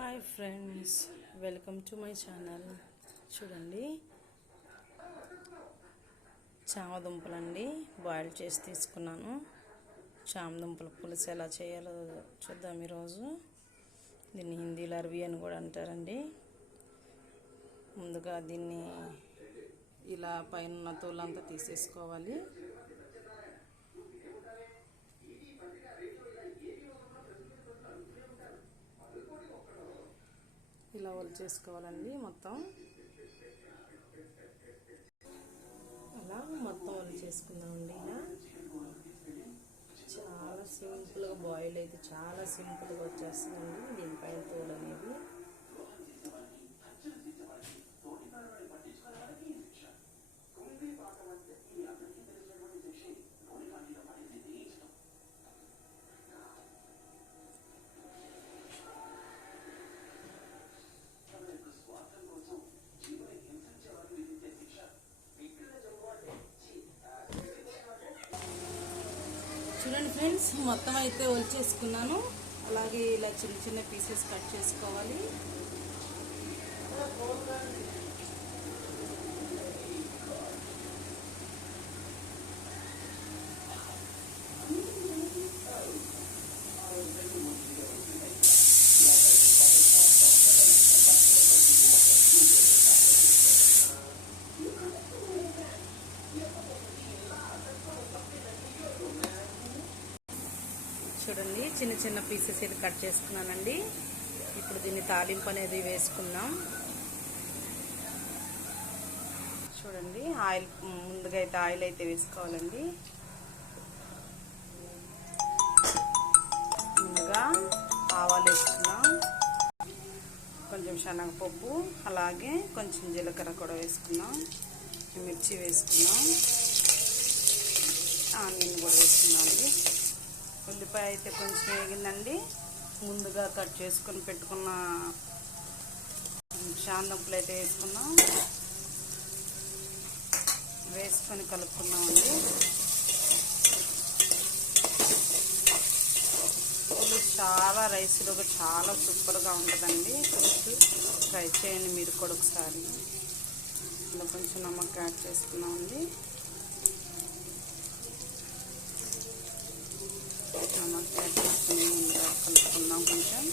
Hi friends, welcome to my channel. చూడండి, చామ దుంపలండి boil చేసి తీసుకున్నాను. చామ దుంపల పులుసు ఎలా చేయాలో చూద్దాం ఈరోజు. దీన్ని హిందీలో అర్వి అని కూడా అంటారండి. ముందుగా దీన్ని ఇలా పైన తోలంతా తీసేసుకోవాలి. ఇలా చేసుకోవాలండి. మొత్తం అలా మొత్తం చేసుకుందామండి. ఇలా చాలా సింపుల్గా బాయిల్ అయితే చాలా సింపుల్గా వచ్చేస్తుందండి. దీనిపైన తోలు అనేది చూడండి ఫ్రెండ్స్, మొత్తం అయితే చేసుకున్నాను. అలాగే ఇలా చిన్న చిన్న పీసెస్ కట్ చేసుకోవాలి. చూడండి, చిన్న చిన్న పీసెస్ ఇది కట్ చేసుకున్నానండి. ఇప్పుడు దీన్ని తాలింపు అనేది వేసుకుందాం. చూడండి, ఆయిల్ ముందుగా అయితే ఆయిల్ అయితే వేసుకోవాలండి. ముందుగా ఆవాలు వేసుకున్నాం, కొంచెం శనగపప్పు, అలాగే కొంచెం జీలకర్ర కూడా వేసుకున్నాం, మిర్చి వేసుకున్నాం, ఆనియన్ కూడా వేసుకున్నాం అండి. ఉల్లిపాయ అయితే కొంచెం వేగిందండి. ముందుగా కట్ చేసుకొని పెట్టుకున్న చామదుంపలు అయితే వేసుకున్నాం, వేసుకొని కలుపుకున్నామండి. పులుసు చాలా రైస్లోగా చాలా సూపర్గా ఉంటుందండి. పులుసు ట్రై చేయండి మీరు కూడా ఒకసారి. ఇలా కొంచెం నమ్మకం యాడ్ చేసుకున్నామండి. నమ్మకం యాడ్ చేసుకుని ముందుగా కలుపుకుందాం కొంచెం.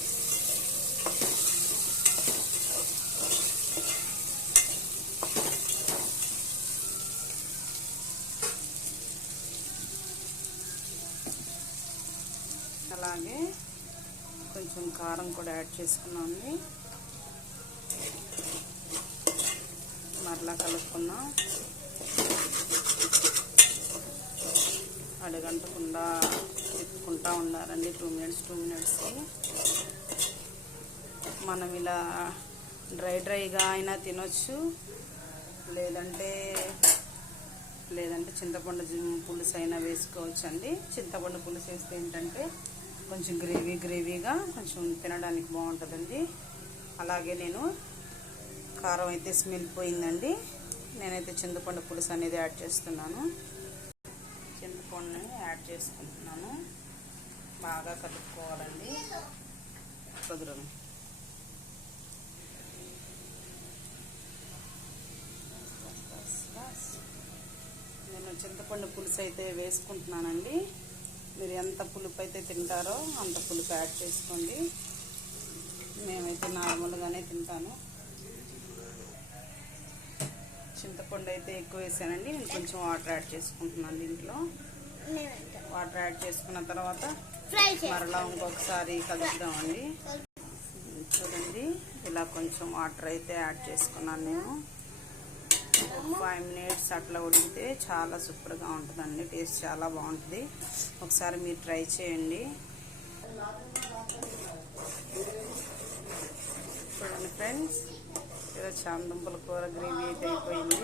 అలాగే కొంచెం కారం కూడా యాడ్ చేసుకున్నామండి. మరలా కలుపుకున్నాం. అడగంటకుండా తిప్పుకుంటూ ఉండాలండి. 2 మినిట్స్కి. మనం ఇలా డ్రైగా అయినా తినొచ్చు, లేదంటే చింతపండు పులుసు అయినా వేసుకోవచ్చు అండి. చింతపండు పులుసు వేస్తే ఏంటంటే కొంచెం గ్రేవీగా కొంచెం తినడానికి బాగుంటుందండి. అలాగే నేను కారం అయితే స్మెల్ పోయిందండి. నేనైతే చింతపండు పులుసు అనేది యాడ్ చేస్తున్నాను. చింతపండుని యాడ్ చేసుకుంటున్నాను. బాగా కలుపుకోవాలండి. కుదురు నేను చింతపండు పులుసు అయితే వేసుకుంటున్నానండి. మీరు ఎంత పులుపు అయితే తింటారో అంత పులుపు యాడ్ చేసుకోండి. మేమైతే నార్మల్గానే తింటాను. చింతపండు అయితే ఎక్కువ వేసానండి. నేను కొంచెం వాటర్ యాడ్ చేసుకుంటున్నాను. దీంట్లో వాటర్ యాడ్ చేసుకున్న తర్వాత మరలా ఇంకొకసారి కలుపుదామండి. చూడండి, ఇలా కొంచెం వాటర్ అయితే యాడ్ చేసుకున్నాను నేను. 5 మినిట్స్ అట్లా ఉడికితే చాలా సూపర్గా ఉంటుందండి. టేస్ట్ చాలా బాగుంటుంది. ఒకసారి మీరు ట్రై చేయండి. చూడండి ఫ్రెండ్స్, ఇలా చామదుంపల కూర గ్రేవీ అయితే అయిపోయింది.